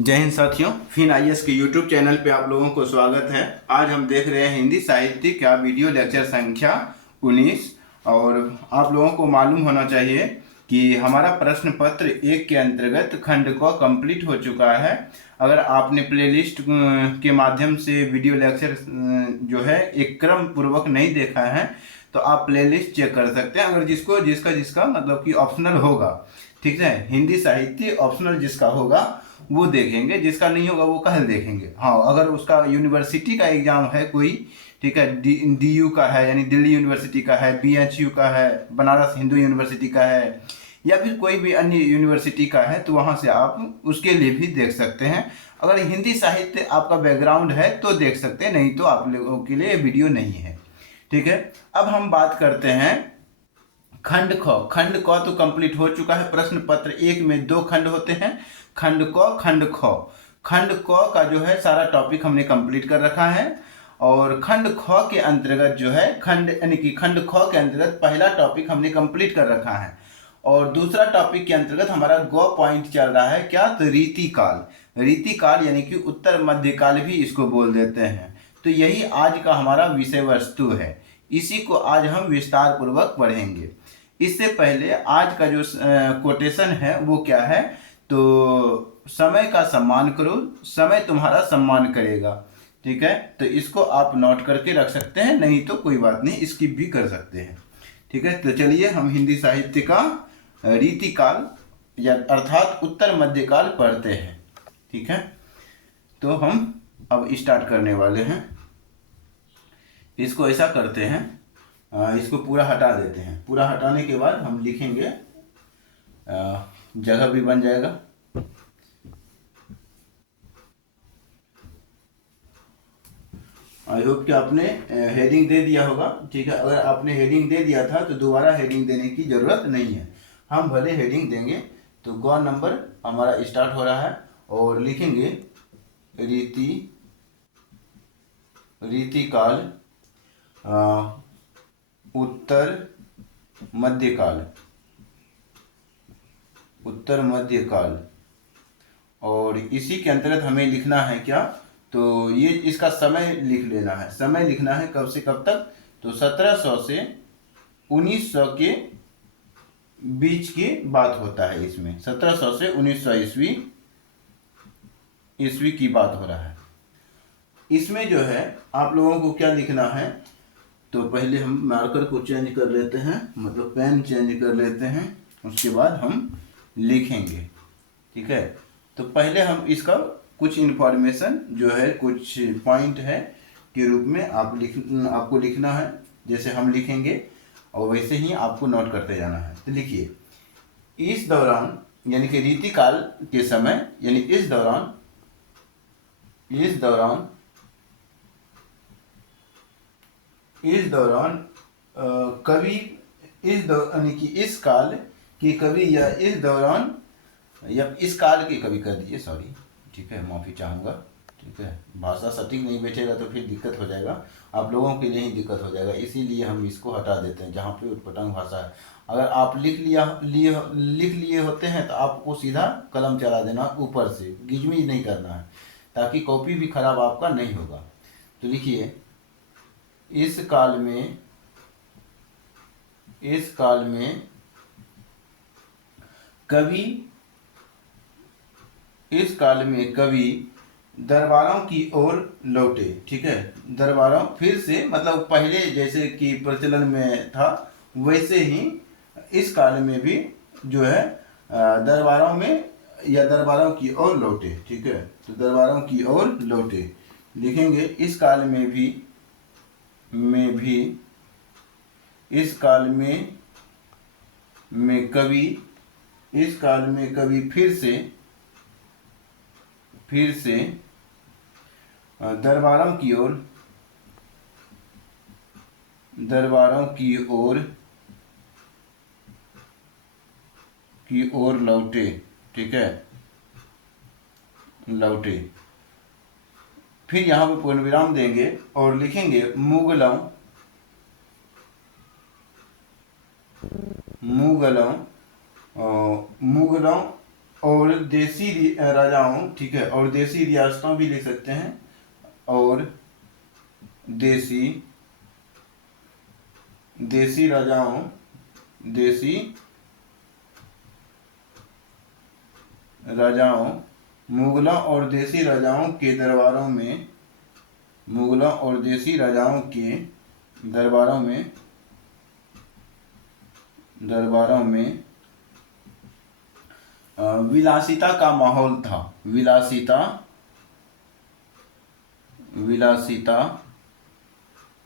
जय हिंद साथियों, fin IAS के यूट्यूब चैनल पे आप लोगों को स्वागत है। आज हम देख रहे हैं हिंदी साहित्य का वीडियो लेक्चर संख्या 19। और आप लोगों को मालूम होना चाहिए कि हमारा प्रश्न पत्र 1 के अंतर्गत खंड क कंप्लीट हो चुका है। अगर आपने प्लेलिस्ट के माध्यम से वीडियो लेक्चर जो है एक क्रम पूर्वक नहीं देखा है तो आप प्लेलिस्ट चेक कर सकते हैं। अगर जिसका मतलब कि ऑप्शनल होगा, ठीक है, हिंदी साहित्य ऑप्शनल जिसका होगा वो देखेंगे, जिसका नहीं होगा वो कल देखेंगे। हाँ, अगर उसका यूनिवर्सिटी का एग्जाम है कोई, ठीक है, DU का है यानी दिल्ली यूनिवर्सिटी का है, BHU का है, बनारस हिंदू यूनिवर्सिटी का है, या फिर कोई भी अन्य यूनिवर्सिटी का है तो वहाँ से आप उसके लिए भी देख सकते हैं। अगर हिंदी साहित्य आपका बैकग्राउंड है तो देख सकते हैं, नहीं तो आप लोगों के लिए वीडियो नहीं है। ठीक है, अब हम बात करते हैं खंड क तो कंप्लीट हो चुका है। प्रश्न पत्र 1 में 2 खंड होते हैं, खंड क, खंड ख। खंड क का जो है सारा टॉपिक हमने कंप्लीट कर रखा है। और खंड ख के अंतर्गत जो है खंड ख के अंतर्गत पहला टॉपिक हमने कंप्लीट कर रखा है। और दूसरा टॉपिक के अंतर्गत हमारा गो पॉइंट चल रहा है क्या, तो रीतिकाल। रीतिकाल यानी कि उत्तर मध्यकाल भी इसको बोल देते हैं। तो यही आज का हमारा विषय वस्तु है, इसी को आज हम विस्तार पूर्वक पढ़ेंगे। इससे पहले आज का जो कोटेशन है वो क्या है, तो समय का सम्मान करो, समय तुम्हारा सम्मान करेगा। ठीक है, तो इसको आप नोट करके रख सकते हैं, नहीं तो कोई बात नहीं, स्किप भी कर सकते हैं। ठीक है, तो चलिए हम हिंदी साहित्य का रीतिकाल या अर्थात उत्तर मध्यकाल पढ़ते हैं। ठीक है, तो हम अब स्टार्ट करने वाले हैं। इसको ऐसा करते हैं, इसको पूरा हटा देते हैं। पूरा हटाने के बाद हम लिखेंगे, जगह भी बन जाएगा। आई होप कि आपने हेडिंग दे दिया होगा। ठीक है, अगर आपने हेडिंग दे दिया था तो दोबारा हेडिंग देने की जरूरत नहीं है। हम भले हेडिंग देंगे। तो ग नंबर हमारा स्टार्ट हो रहा है और लिखेंगे रीतिकाल उत्तर मध्यकाल। और इसी के अंतर्गत हमें लिखना है क्या, तो ये इसका समय लिख लेना है। समय लिखना है कब से कब तक, तो 1700 से 1900 के बीच की बात होता है। इसमें 1700 से 1900 ईस्वी की बात हो रहा है। इसमें जो है आप लोगों को क्या लिखना है, तो पहले हम मार्कर को चेंज कर लेते हैं, मतलब पेन चेंज कर लेते हैं, उसके बाद हम लिखेंगे। ठीक है, तो पहले हम इसका कुछ इन्फॉर्मेशन जो है, कुछ पॉइंट है के रूप में आपको लिखना है। जैसे हम लिखेंगे और वैसे ही आपको नोट करते जाना है। तो लिखिए, इस दौरान यानी कि रीतिकाल के समय, यानी इस दौरान कवि, यानी कि इस काल के कवि, या इस दौरान, या इस काल के कवि कर दीजिए, सॉरी। ठीक है, माफ़ी चाहूँगा। ठीक है, भाषा सटीक नहीं बैठेगा तो फिर दिक्कत हो जाएगा, आप लोगों के लिए ही दिक्कत हो जाएगा, इसीलिए हम इसको हटा देते हैं जहाँ पे उटपटांग भाषा है। अगर आप लिख लिए होते हैं तो आपको सीधा कलम चला देना, ऊपर से गिजमी नहीं करना है, ताकि कॉपी भी खराब आपका नहीं होगा। तो लिखिए, इस काल में कवि दरबारों की ओर लौटे। ठीक है, दरबारों फिर से मतलब पहले जैसे कि प्रचलन में था वैसे ही इस काल में भी जो है दरबारों में या दरबारों की ओर लौटे। ठीक है, तो दरबारों की ओर लौटे लिखेंगे। इस काल में भी इस काल में कवि फिर से दरबारों की ओर लौटे। ठीक है, लौटे। फिर यहाँ पे पूर्ण विराम देंगे और लिखेंगे मुगलों और देसी राजाओं, ठीक है, और देसी रियासतों भी लिख सकते हैं, और देसी देसी राजाओं, देसी राजाओं, मुगलों और देसी राजाओं के दरबारों में, मुगलों और देसी राजाओं के दरबारों में विलासिता का माहौल था। विलासिता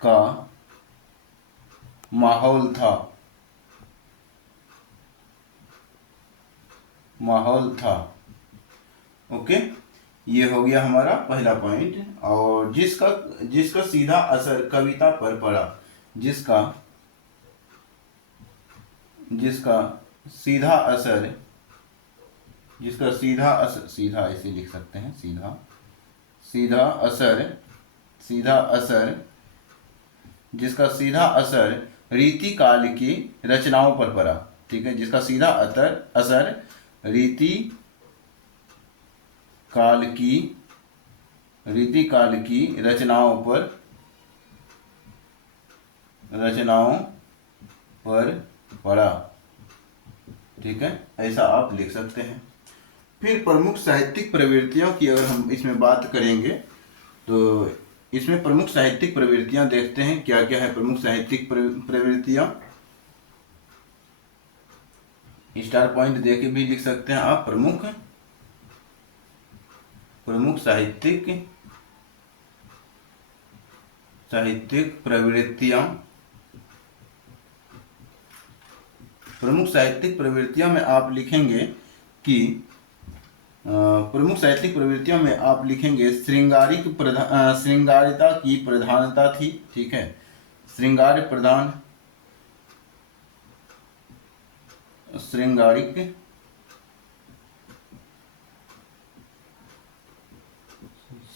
का माहौल था। ओके, ये हो गया हमारा पहला पॉइंट। और जिसका सीधा असर कविता पर पड़ा, जिसका सीधा असर, सीधा ऐसे लिख सकते हैं, जिसका सीधा असर रीति काल की रचनाओं पर पड़ा, ठीक है, जिसका सीधा असर रीति काल की रचनाओं पर पड़ा, ठीक है, ऐसा आप लिख सकते हैं। फिर प्रमुख साहित्यिक प्रवृत्तियों की अगर हम इसमें बात करेंगे तो इसमें प्रमुख साहित्यिक प्रवृत्तियां देखते हैं, क्या क्या है प्रमुख साहित्यिक प्रवृत्तियां। स्टार पॉइंट देके भी लिख सकते हैं आप, प्रमुख साहित्यिक प्रवृत्तियां। प्रमुख साहित्यिक प्रवृत्तियों में आप लिखेंगे कि प्रमुख साहित्यिक प्रवृत्तियों में आप लिखेंगे श्रृंगारिता की प्रधानता थी, ठीक है, श्रृंगारिक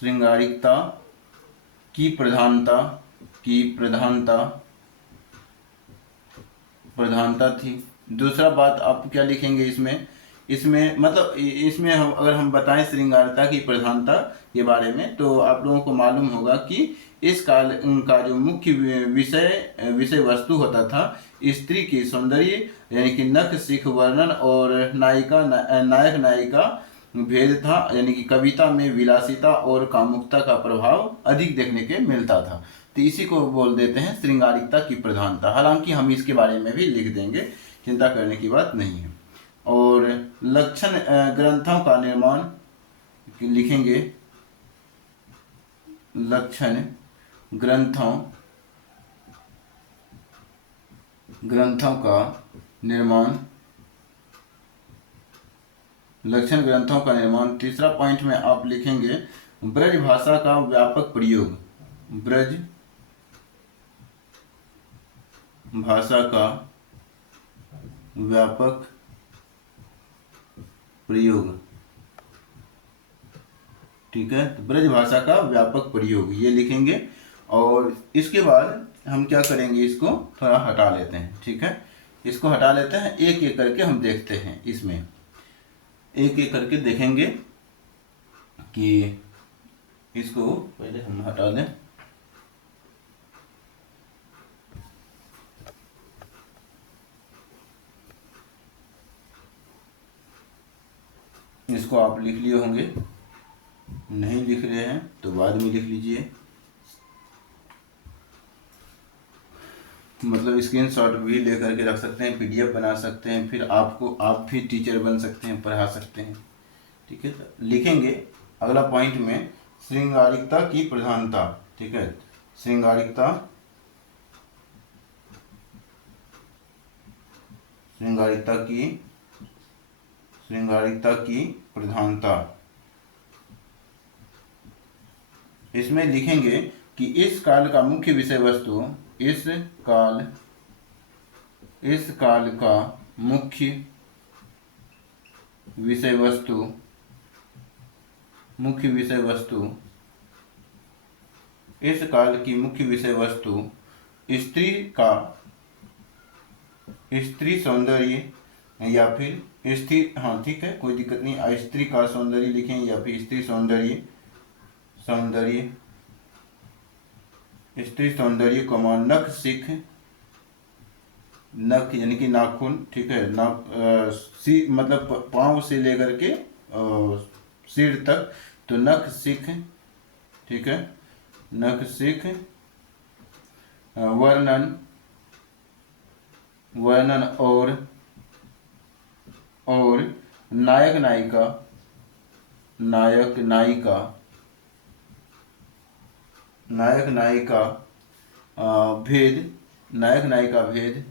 श्रृंगारिकता की प्रधानता थी। दूसरा बात आप क्या लिखेंगे इसमें मतलब इसमें हम बताएं श्रृंगारता की प्रधानता के बारे में, तो आप लोगों को मालूम होगा कि इस काल का जो मुख्य विषय वस्तु होता था स्त्री की सौंदर्य, यानी कि नख शिख वर्णन, और नायक नायिका भेद था, यानी कि कविता में विलासिता और कामुकता का प्रभाव अधिक देखने के मिलता था। तो इसी को बोल देते हैं श्रृंगारिकता की प्रधानता। हालांकि हम इसके बारे में भी लिख देंगे, चिंता करने की बात नहीं है। और लक्षण ग्रंथों का निर्माण लिखेंगे, लक्षण ग्रंथों का निर्माण। तीसरा पॉइंट में आप लिखेंगे ब्रज भाषा का व्यापक प्रयोग, ब्रज भाषा का व्यापक प्रयोग, ठीक है, तो ब्रज भाषा का व्यापक प्रयोग ये लिखेंगे। और इसके बाद हम क्या करेंगे, इसको थोड़ा हटा लेते हैं, ठीक है, इसको हटा लेते हैं, एक एक करके हम देखते हैं, इसमें एक एक करके देखेंगे कि इसको पहले हम हटा लें। इसको आप लिख लिए होंगे, नहीं लिख रहे हैं तो बाद में लिख लीजिए, मतलब स्क्रीनशॉट भी लेकर के रख सकते हैं, पीडीएफ बना सकते हैं, फिर आप भी टीचर बन सकते हैं, पढ़ा सकते हैं, ठीक है। तो लिखेंगे अगला पॉइंट में श्रृंगारिकता की प्रधानता, ठीक है, श्रृंगारिकता की प्रधानता। इसमें लिखेंगे कि इस काल का मुख्य विषय वस्तु, इस काल का मुख्य विषय वस्तु, इस काल की मुख्य विषय वस्तु स्त्री सौंदर्य या फिर स्त्री, हाँ ठीक है, कोई दिक्कत नहीं। स्त्री का सौंदर्य लिखें या फिर स्त्री सौंदर्य, सौंदर्य, स्त्री सौंदर्य कमा नख सिख, नख यानी कि नाखून, ठीक है, नाक मतलब पाँव से लेकर के सिर तक, तो नख सिख, ठीक है, नख सिख, वर्णन, वर्णन और नायक नायिका, नायक नायिका, नायक नायिका भेद, नायक नायिका भेद,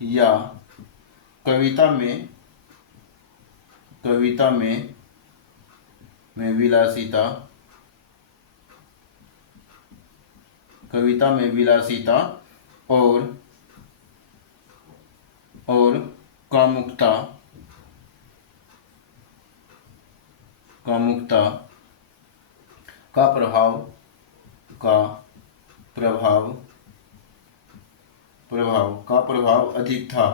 या कविता में, कविता में विलासिता, कविता में विलासिता और कामुकता, कामुकता का प्रभाव, का प्रभाव, प्रभाव का प्रभाव अधिक था,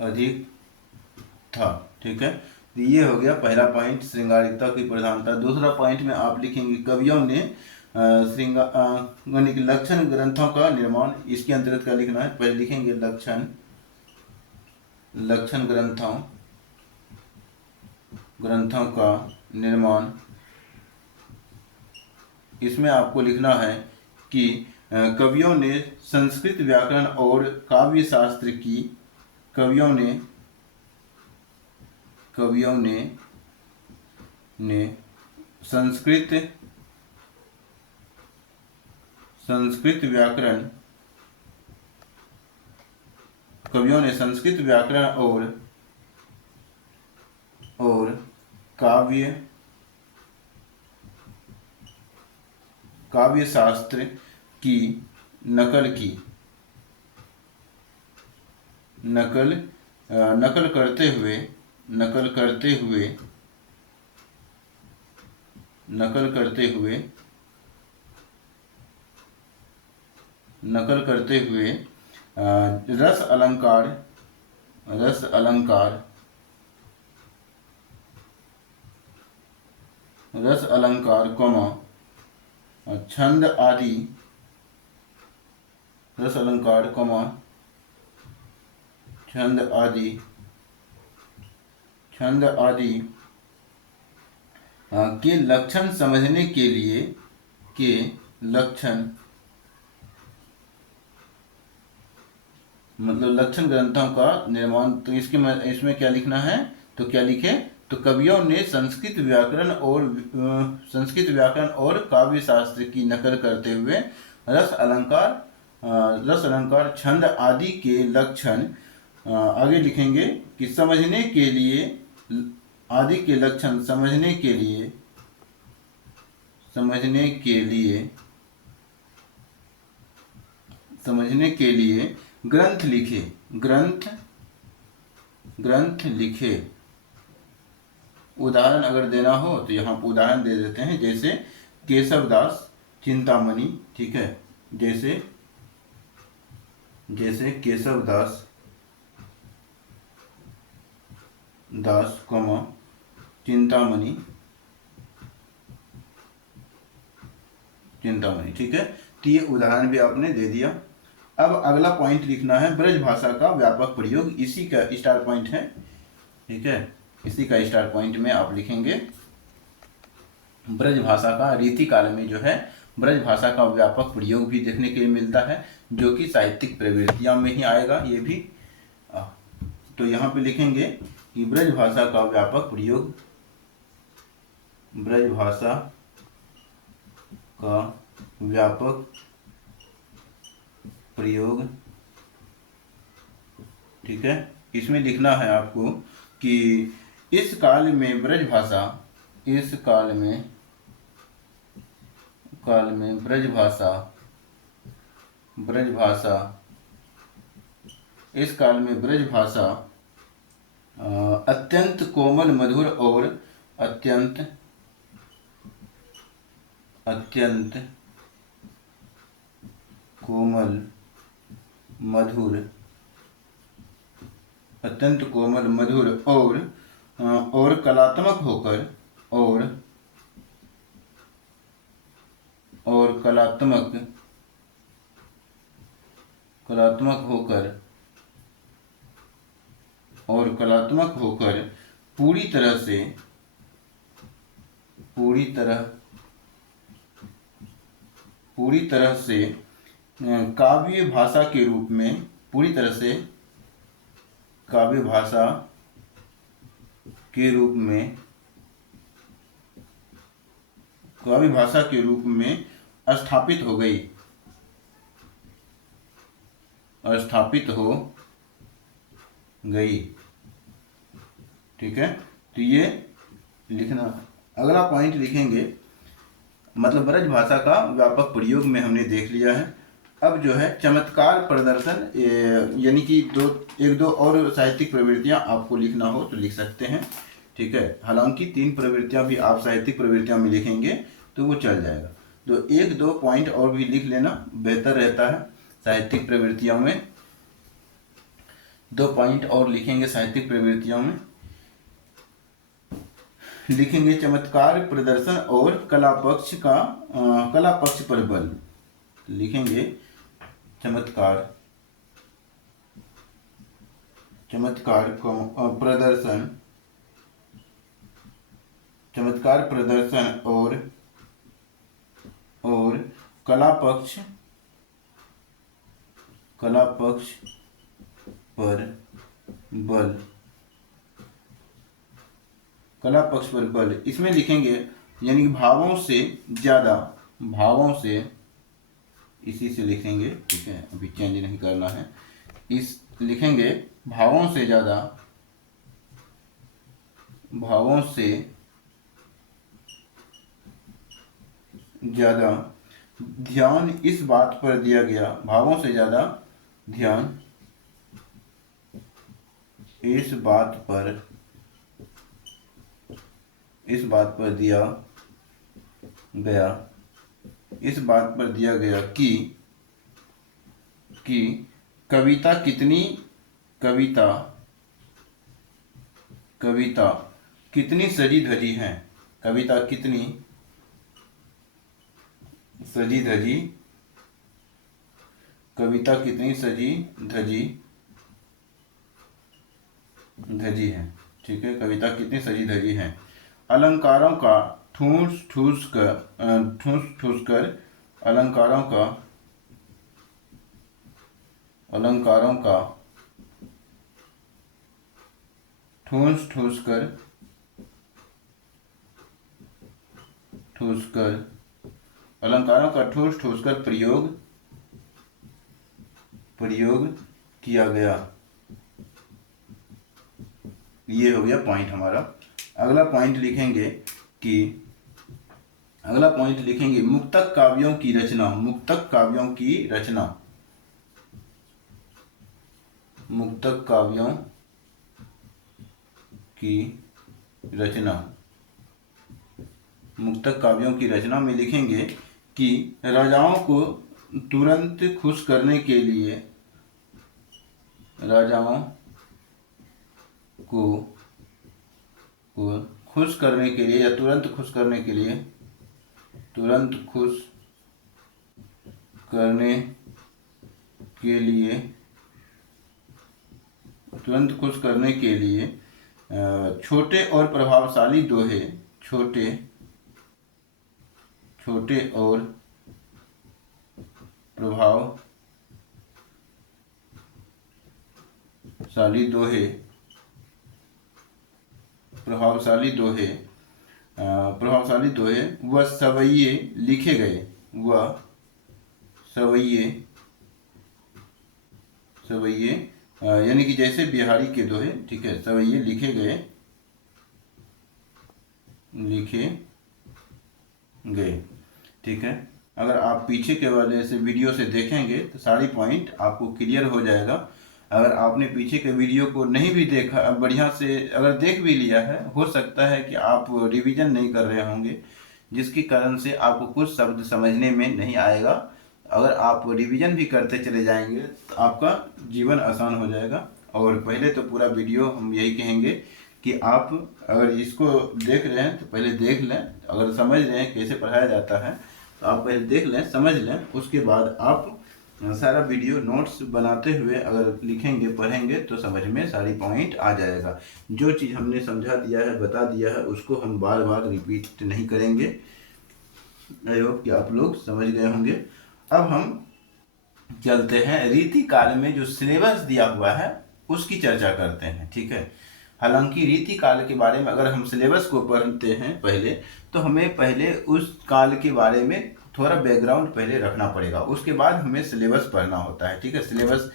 अधिक था, ठीक है। तो ये हो गया पहला पॉइंट, श्रृंगारिकता की प्रधानता। दूसरा पॉइंट में आप लिखेंगे कवियों ने यानी कि लक्षण ग्रंथों का निर्माण, इसके अंतर्गत क्या लिखना है, पहले लिखेंगे लक्षण, लक्षण ग्रंथों, ग्रंथों का निर्माण। इसमें आपको लिखना है कि कवियों ने संस्कृत व्याकरण और काव्य शास्त्र की, कवियों ने संस्कृत व्याकरण, कवियों ने संस्कृत व्याकरण और काव्य शास्त्र की नकल की, नकल करते हुए, नकल करते हुए रस अलंकार, रस अलंकार, रस अलंकार छंद आदि, रस अलंकार छंद आदि, छंद आदि के लक्षण समझने के लिए, के लक्षण, मतलब लक्षण ग्रंथों का निर्माण। तो इसमें क्या लिखना है, तो क्या लिखे, तो कवियों ने संस्कृत व्याकरण और काव्य शास्त्र की नकल करते हुए रस अलंकार छंद आदि के लक्षण, आगे लिखेंगे कि समझने के लिए, आदि के लक्षण समझने के लिए ग्रंथ लिखे, ग्रंथ लिखे। उदाहरण अगर देना हो तो यहाँ पर उदाहरण दे देते हैं, जैसे केशवदास चिंतामणि, ठीक है, जैसे केशवदास चिंतामणि, ठीक है। तो ये उदाहरण भी आपने दे दिया। अब अगला पॉइंट लिखना है ब्रज भाषा का व्यापक प्रयोग, इसी का स्टार पॉइंट है, ठीक है, इसी का स्टार पॉइंट में आप लिखेंगे ब्रज भाषा का। रीतिकाल में जो है ब्रज भाषा का व्यापक प्रयोग भी देखने के लिए मिलता है, जो कि साहित्यिक प्रवृत्तियां में ही आएगा ये भी। तो यहाँ पे लिखेंगे कि ब्रज भाषा का व्यापक प्रयोग, ब्रज भाषा का व्यापक प्रयोग, ठीक है। इसमें लिखना है आपको कि इस काल में ब्रज भाषा, इस काल में ब्रज भाषा, इस काल में ब्रज भाषा अत्यंत कोमल मधुर और अत्यंत कोमल मधुर अत्यंत कोमल, मधुर और कलात्मक होकर और कलात्मक होकर पूरी तरह से काव्य भाषा के रूप में, काव्य भाषा के रूप में स्थापित हो गई, ठीक है। तो ये लिखना। अगला पॉइंट लिखेंगे, मतलब ब्रज भाषा का व्यापक प्रयोग में हमने देख लिया है। अब जो है चमत्कार प्रदर्शन, यानी कि एक दो और साहित्यिक प्रवृत्तियां आपको लिखना हो तो लिख सकते हैं, ठीक है। हालांकि 3 प्रवृत्तियां भी आप साहित्यिक प्रवृत्तियां में लिखेंगे तो वो चल जाएगा। तो 1-2 पॉइंट और भी लिख लेना बेहतर रहता है साहित्यिक प्रवृत्तियों में। 2 पॉइंट और लिखेंगे साहित्यिक प्रवृत्तियों में। लिखेंगे चमत्कार प्रदर्शन और कला पक्ष पर बल। लिखेंगे चमत्कार प्रदर्शन और कला पक्ष पर बल। कला पक्ष पर बल, इसमें लिखेंगे यानी भावों से ज्यादा, इसी से लिखेंगे, ठीक है। अभी चेंज नहीं करना है। लिखेंगे भावों से ज्यादा ध्यान इस बात पर दिया गया, भावों से ज्यादा ध्यान इस बात पर दिया गया कि कविता कितनी सजी धजी है। कविता कितनी सजी धजी है, ठीक है। कविता कितनी सजी धजी है। अलंकारों का ठूस ठूस कर अलंकारों का ठूस ठूस कर प्रयोग किया गया। ये हो गया पॉइंट हमारा। अगला पॉइंट लिखेंगे मुक्तक काव्यों की रचना। मुक्तक काव्यों की रचना में लिखेंगे कि राजाओं को तुरंत खुश करने के लिए या तुरंत खुश करने के लिए छोटे और प्रभावशाली दोहे व सवैये लिखे गए। सवैये यानी कि जैसे बिहारी के दोहे, ठीक है। सवैये लिखे गए, ठीक है। अगर आप पीछे के वाले से वीडियो से देखेंगे तो सारी पॉइंट आपको क्लियर हो जाएगा। अगर आपने पीछे के वीडियो को नहीं भी देखा, बढ़िया से अगर देख भी लिया है, हो सकता है कि आप रिवीजन नहीं कर रहे होंगे, जिसके कारण से आपको कुछ शब्द समझने में नहीं आएगा। अगर आप रिवीजन भी करते चले जाएंगे तो आपका जीवन आसान हो जाएगा और पहले तो पूरा वीडियो हम यही कहेंगे कि आप अगर इसको देख रहे हैं तो पहले देख लें, अगर समझ रहे हैं कैसे पढ़ाया जाता है तो आप पहले देख लें, समझ लें, उसके बाद आप सारा वीडियो नोट्स बनाते हुए अगर लिखेंगे पढ़ेंगे तो समझ में सारी पॉइंट आ जाएगा। जो चीज़ हमने समझा दिया है बता दिया है उसको हम बार बार रिपीट नहीं करेंगे। आई होप कि आप लोग समझ गए होंगे। अब हम चलते हैं रीति काल में जो सिलेबस दिया हुआ है उसकी चर्चा करते हैं, ठीक है। हालांकि रीति काल के बारे में अगर हम सिलेबस को पढ़ते हैं पहले तो हमें पहले उस काल के बारे में थोड़ा बैकग्राउंड पहले रखना पड़ेगा, उसके बाद हमें सिलेबस पढ़ना होता है, ठीक है। सिलेबस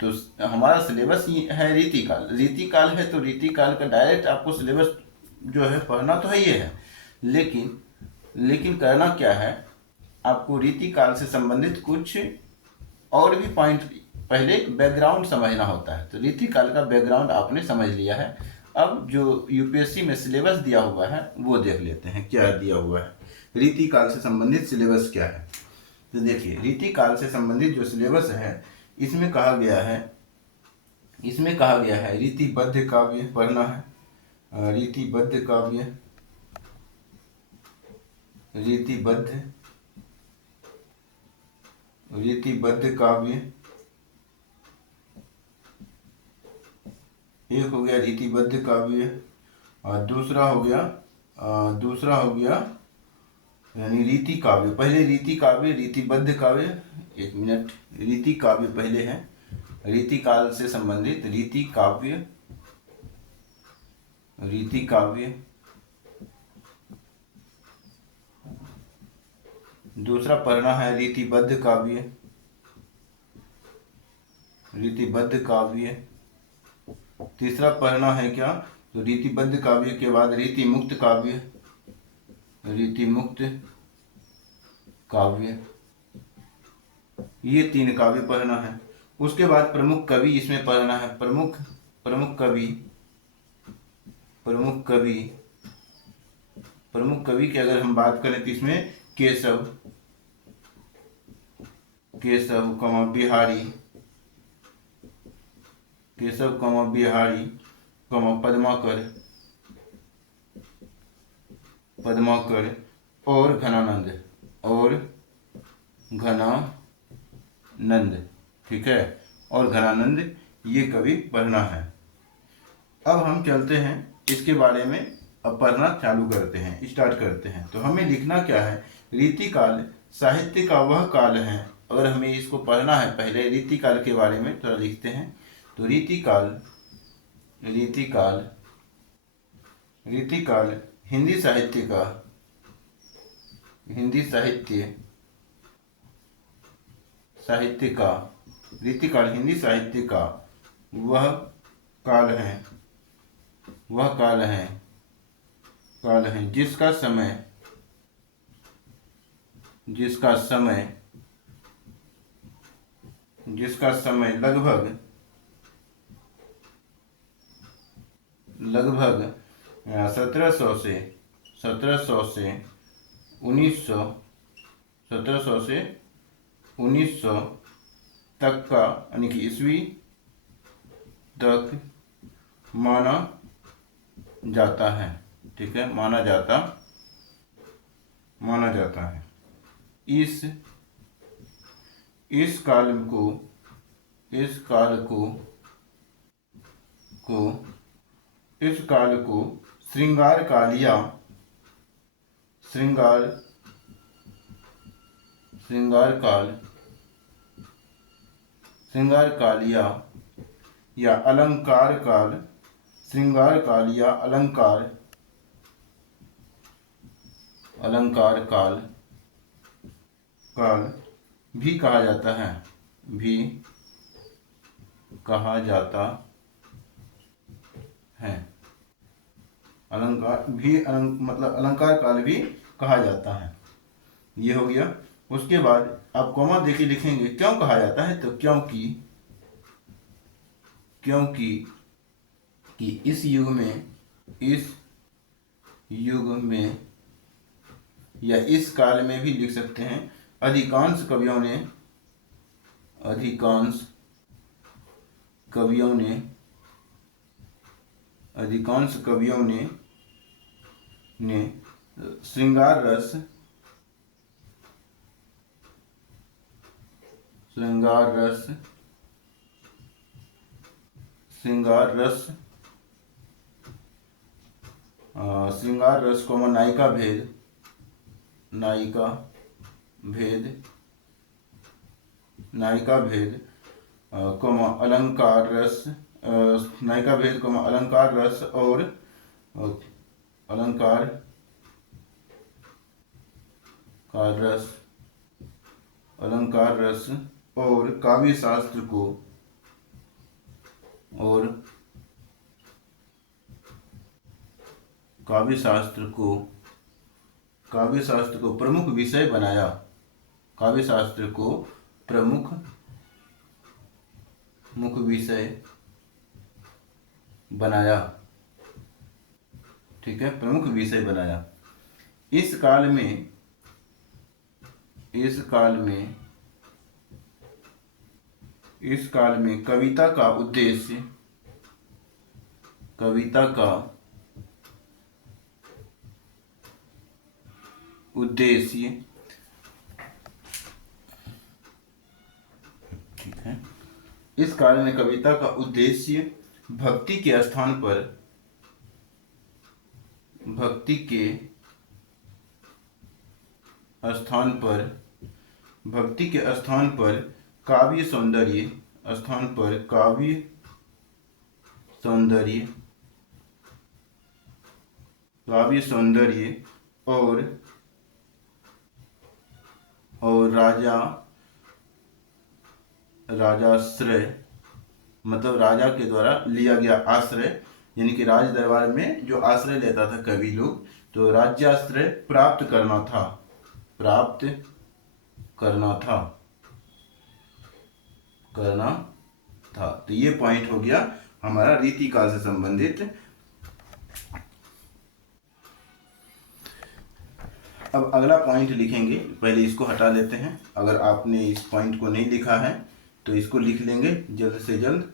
तो हमारा सिलेबस ही है रीति काल। रीति काल है तो रीति काल का डायरेक्ट आपको सिलेबस जो है पढ़ना तो है ही है, लेकिन करना क्या है, आपको रीति काल से संबंधित कुछ और भी पॉइंट पहले बैकग्राउंड समझना होता है। तो रीति काल का बैकग्राउंड आपने समझ लिया है। अब जो यूपीएससी में सिलेबस दिया हुआ है वो देख लेते हैं क्या दिया हुआ है। रीति काल से संबंधित सिलेबस क्या है, तो देखिए रीति काल से संबंधित जो सिलेबस है इसमें कहा गया है रीतिबद्ध काव्य पढ़ना है। रीतिबद्ध काव्य, रीतिबद्ध काव्य, एक हो गया रीतिबद्ध काव्य और दूसरा हो गया यानी रीति काव्य। पहले रीति काव्य, रीतिबद्ध काव्य, एक मिनट, रीति काव्य पहले है, रीति काल से संबंधित रीति काव्य, दूसरा पढ़ना है रीतिबद्ध काव्य, तीसरा पढ़ना है क्या, तो रीतिबद्ध काव्य के बाद रीति मुक्त काव्य, ये 3 काव्य पढ़ना है। उसके बाद प्रमुख कवि इसमें पढ़ना है। प्रमुख कवि की अगर हम बात करें तो इसमें केशव, बिहारी, पद्माकर और घनानंद, ठीक है, और घनानंद, ये कवि पढ़ना है। अब हम चलते हैं इसके बारे में, अब पढ़ना चालू करते हैं, स्टार्ट करते हैं। तो हमें लिखना क्या है, रीति काल साहित्य का वह काल है। अगर हमें इसको पढ़ना है पहले रीति काल के बारे में थोड़ा लिखते हैं। तो रीति काल हिंदी साहित्य का वह काल है जिसका समय लगभग 1700 से 1900 तक का, यानी कि ईस्वी तक माना जाता है, ठीक है, माना जाता है। इस काल को श्रृंगार काल या अलंकार काल, अलंकार काल भी कहा जाता है, मतलब अलंकार काल भी कहा जाता है। ये हो गया। उसके बाद आप कॉमा देके लिखेंगे क्यों कहा जाता है, तो क्योंकि इस युग में या इस काल में भी लिख सकते हैं, अधिकांश कवियों ने अधिकांश कवियों ने श्रृंगार रस को नायिका भेद अलंकार रस और अलंकार रस और काव्य शास्त्र को प्रमुख विषय बनाया। ठीक है, प्रमुख विषय बनाया। इस काल में कविता का उद्देश्य ठीक है, इस काल में कविता का उद्देश्य भक्ति के स्थान पर काव्य सौंदर्य और राजाश्रय, मतलब राजा के द्वारा लिया गया आश्रय, यानी कि राज दरबार में जो आश्रय लेता था कवि लोग, तो राज्याश्रय प्राप्त करना था। तो ये पॉइंट हो गया हमारा रीतिकाल से संबंधित। अब अगला पॉइंट लिखेंगे, पहले इसको हटा लेते हैं। अगर आपने इस पॉइंट को नहीं लिखा है तो इसको लिख लेंगे जल्द से जल्द।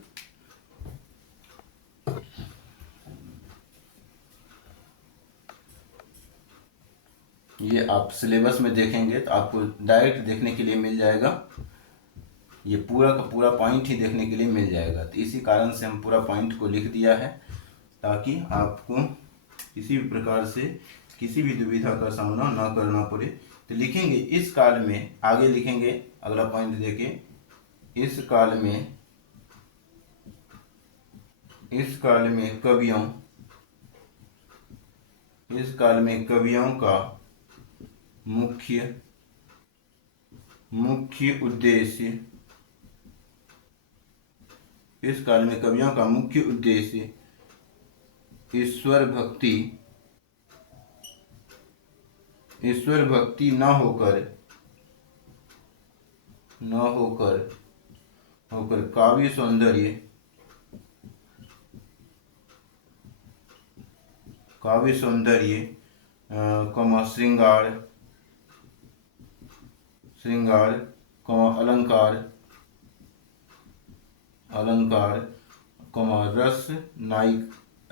ये आप सिलेबस में देखेंगे तो आपको डायरेक्ट देखने के लिए मिल जाएगा, ये पूरा का पूरा पॉइंट ही देखने के लिए मिल जाएगा। तो इसी कारण से हम पूरा पॉइंट को लिख दिया है, ताकि आपको किसी भी प्रकार से किसी भी दुविधा का सामना ना करना पड़े। तो लिखेंगे इस काल में, आगे लिखेंगे अगला पॉइंट देखें, इस काल में कवियों का मुख्य उद्देश्य ईश्वर भक्ति न होकर काव्य सौंदर्य श्रृंगार अलंकार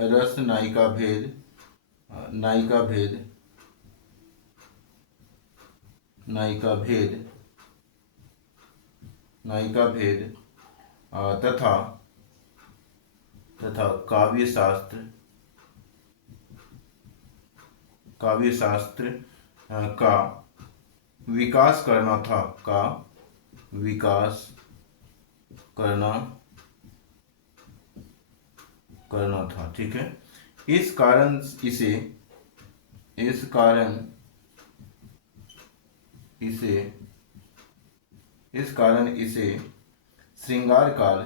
रस नायिका भेद तथा काव्य शास्त्र का विकास करना था। ठीक है, इस कारण इसे श्रृंगार काल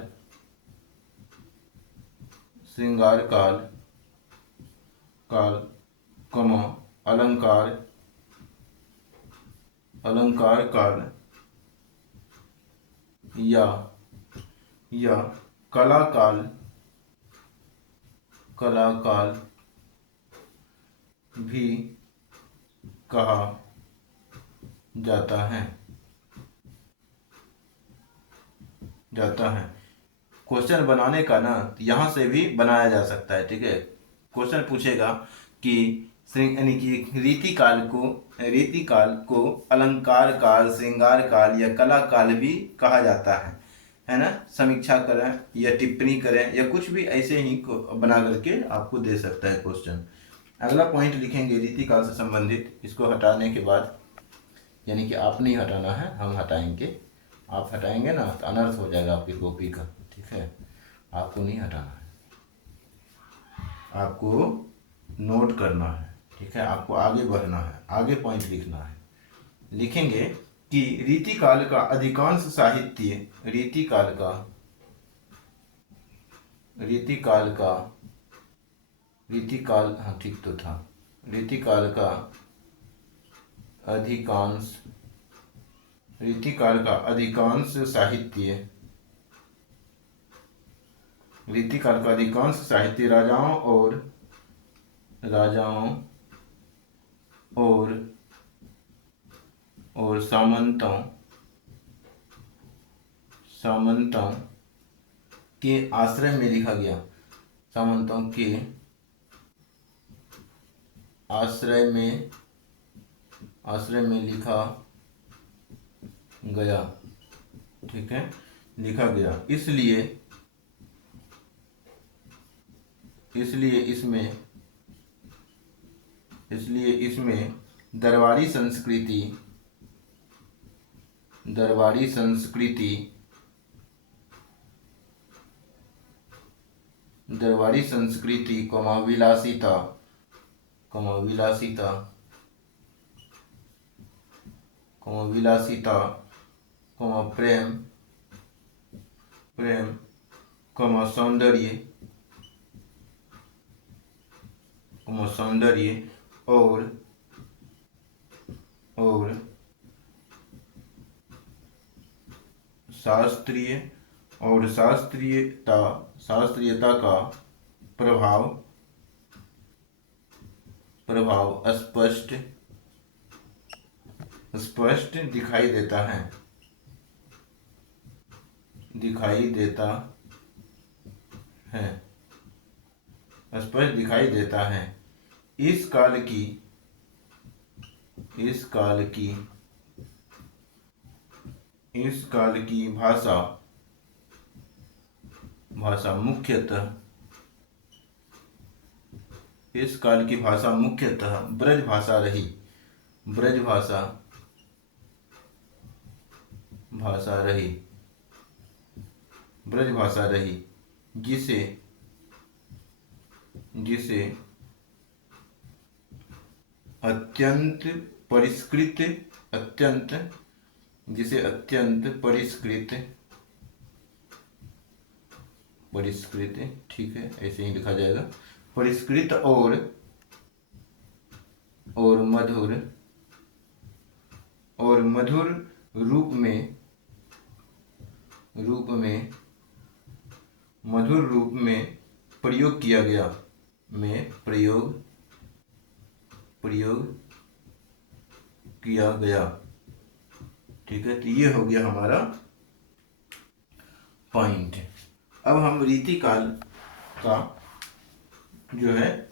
अलंकार काल या कला काल भी कहा जाता है। क्वेश्चन बनाने का ना यहाँ से भी बनाया जा सकता है। ठीक है, क्वेश्चन पूछेगा कि यानी कि रीति काल को अलंकार काल, श्रृंगार काल या कला काल भी कहा जाता है ना। समीक्षा करें या टिप्पणी करें या कुछ भी ऐसे ही बना करके आपको दे सकता है क्वेश्चन। अगला पॉइंट लिखेंगे रीतिकाल से संबंधित, इसको हटाने के बाद, यानी कि आप नहीं हटाना है, हम हटाएंगे। आप हटाएंगे ना तो अनर्थ हो जाएगा आपकी कॉपी का। ठीक है, आपको नहीं हटाना है, आपको नोट करना है। ठीक है, आपको आगे बढ़ना है, आगे पॉइंट लिखना है। लिखेंगे कि रीतिकाल का अधिकांश साहित्य, रीतिकाल हाँ ठीक तो था, रीतिकाल का अधिकांश साहित्य राजाओं और सामंतों के आश्रय में लिखा गया। सामंतों के आश्रय में लिखा गया। ठीक है, लिखा गया, इसलिए इसमें दरबारी संस्कृति, विलासिता, प्रेम, सौंदर्य और शास्त्रीयता का प्रभाव स्पष्ट दिखाई देता है। इस काल की भाषा मुख्यतः ब्रज भाषा रही, जिसे अत्यंत परिष्कृत, ठीक है, ऐसे ही लिखा जाएगा, परिष्कृत और मधुर रूप में प्रयोग किया गया। ठीक है, तो ये हो गया हमारा पॉइंट। अब हम रीतिकाल का जो है,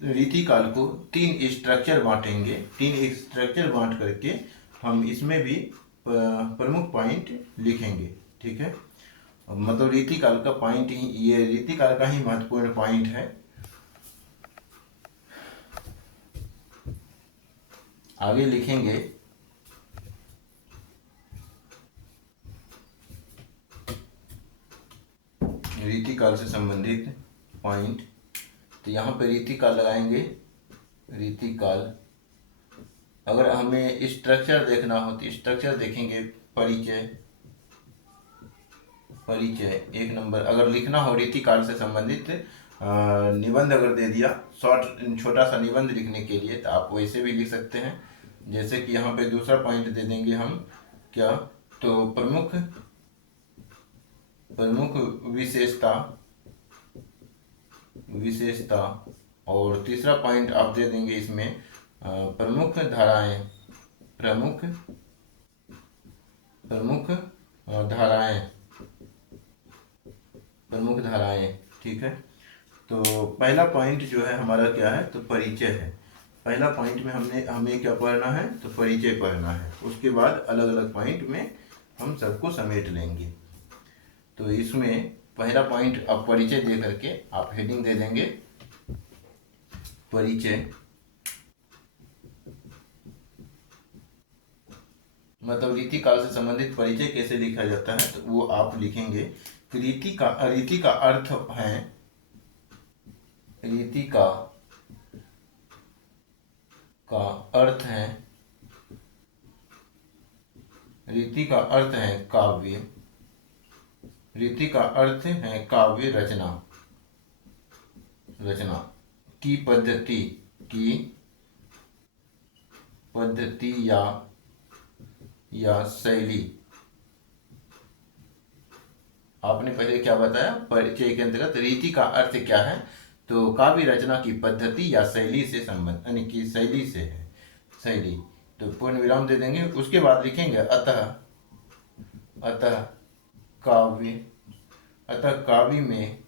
रीतिकाल को 3 स्ट्रक्चर बांटेंगे। 3 स्ट्रक्चर बांट करके हम इसमें भी प्रमुख पॉइंट लिखेंगे। ठीक है, मतलब रीतिकाल का पॉइंट ही, ये रीतिकाल का ही महत्वपूर्ण पॉइंट है। आगे लिखेंगे रीतिकाल से संबंधित पॉइंट। तो यहाँ पे रीतिकाल लगाएंगे। रीतिकाल, अगर हमें स्ट्रक्चर देखना हो तो स्ट्रक्चर देखेंगे। परिचय 1 नंबर। अगर लिखना हो रीतिकाल से संबंधित निबंध अगर दे दिया, छोटा सा निबंध लिखने के लिए, तो आप वैसे भी लिख सकते हैं। जैसे कि यहाँ पे दूसरा पॉइंट दे देंगे हम, क्या, तो प्रमुख विशेषता, और तीसरा पॉइंट आप दे देंगे इसमें प्रमुख धाराएं प्रमुख धाराएं। ठीक है, तो पहला पॉइंट जो है हमारा क्या है, तो परिचय है। पहला पॉइंट में हमें क्या पढ़ना है, तो परिचय पढ़ना है। उसके बाद अलग अलग पॉइंट में हम सबको समेट लेंगे। तो इसमें पहला पॉइंट आप परिचय दे करके आप हेडिंग दे देंगे, परिचय। मतलब रीति काल से संबंधित परिचय कैसे लिखा जाता है, तो वो आप लिखेंगे। रीति का अर्थ है, रीति का अर्थ है, रीति का अर्थ है काव्य। रीति का अर्थ है काव्य रचना, रचना की पद्धति, की पद्धति या शैली। आपने पहले क्या बताया, परिचय के अंतर्गत रीति का अर्थ क्या है, तो काव्य रचना की पद्धति या शैली से संबंध, यानी कि शैली से है, शैली। तो पूर्ण विराम दे देंगे। उसके बाद लिखेंगे अतः, अतः काव्य, अतः काव्य में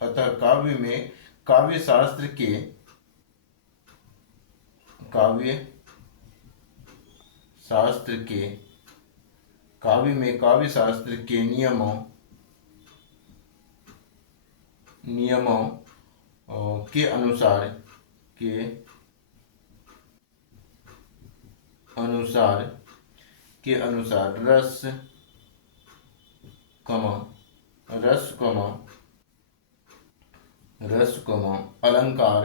अतः काव्य में काव्य शास्त्र के, काव्य शास्त्र के, काव्य में काव्य शास्त्र के नियमों के अनुसार, के अनुसार रस, अलंकार,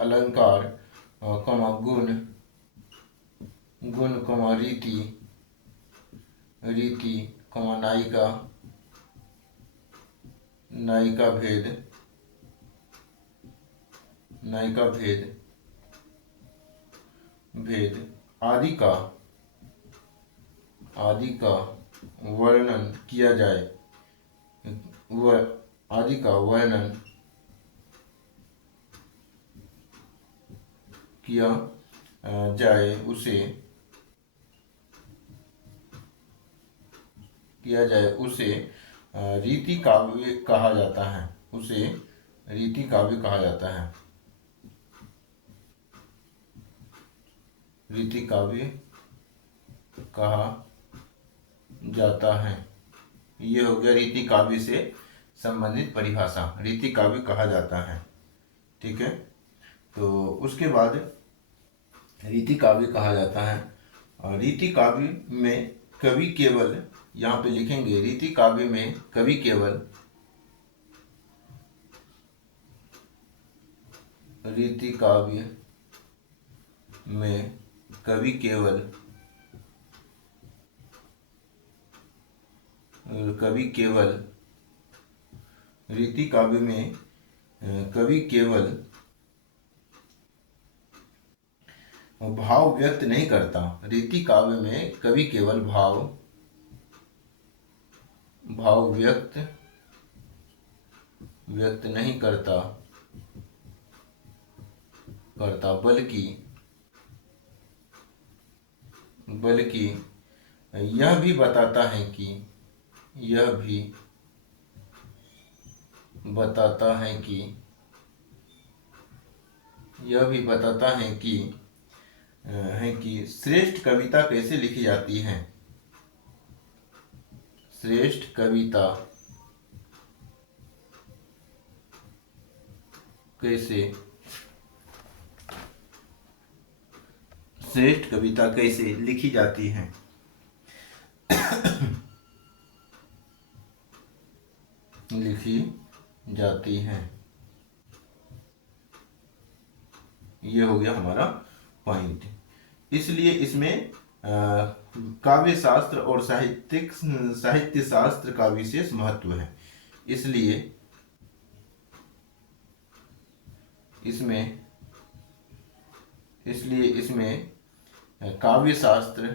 अलंकार, गुण, रीति, नायिका भेद आदि का वर्णन किया जाए, आदि का वर्णन किया जाए, उसे रीति काव्य कहा जाता है, उसे रीति काव्य कहा जाता है, रीति काव्य कहा जाता है। ये हो गया रीति काव्य से संबंधित परिभाषा, रीति काव्य कहा जाता है। ठीक है, तो उसके बाद रीति काव्य कहा जाता है, और रीति काव्य में कवि केवल, यहाँ पे लिखेंगे रीति काव्य में कवि केवल, रीति काव्य में कवि केवल रीति काव्य में कवि केवल भाव व्यक्त नहीं करता। रीति काव्य में कवि केवल भाव व्यक्त नहीं करता, बल्कि यह भी बताता है कि श्रेष्ठ कविता कैसे लिखी जाती है, श्रेष्ठ कविता कैसे लिखी जाती है। ये हो गया हमारा पॉइंट। इसलिए इसमें काव्य शास्त्र और साहित्य शास्त्र का विशेष महत्व है। इसलिए इसमें काव्य शास्त्र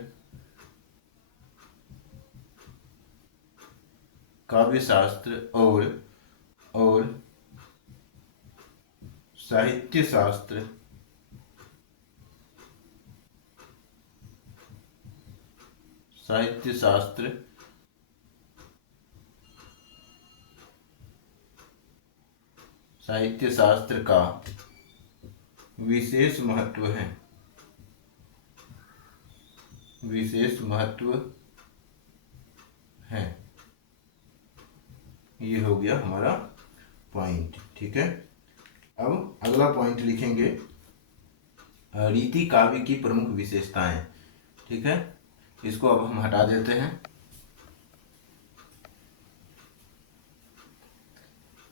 और साहित्य शास्त्र साहित्य शास्त्र का विशेष महत्व है, ये हो गया हमारा पॉइंट। ठीक है, अब अगला पॉइंट लिखेंगे रीति काव्य की प्रमुख विशेषताएं। ठीक है, इसको अब हम हटा देते हैं।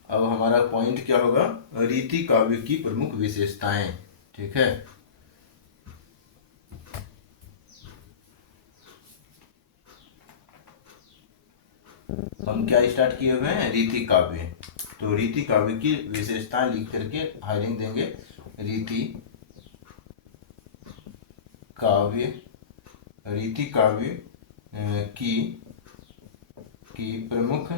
अब हमारा पॉइंट क्या होगा, रीति काव्य की प्रमुख विशेषताएं। ठीक है, हम क्या स्टार्ट किए हुए हैं, रीति काव्य। तो रीति काव्य की विशेषताएं लिख करके हाइलाइटिंग देंगे। रीति काव्य की प्रमुख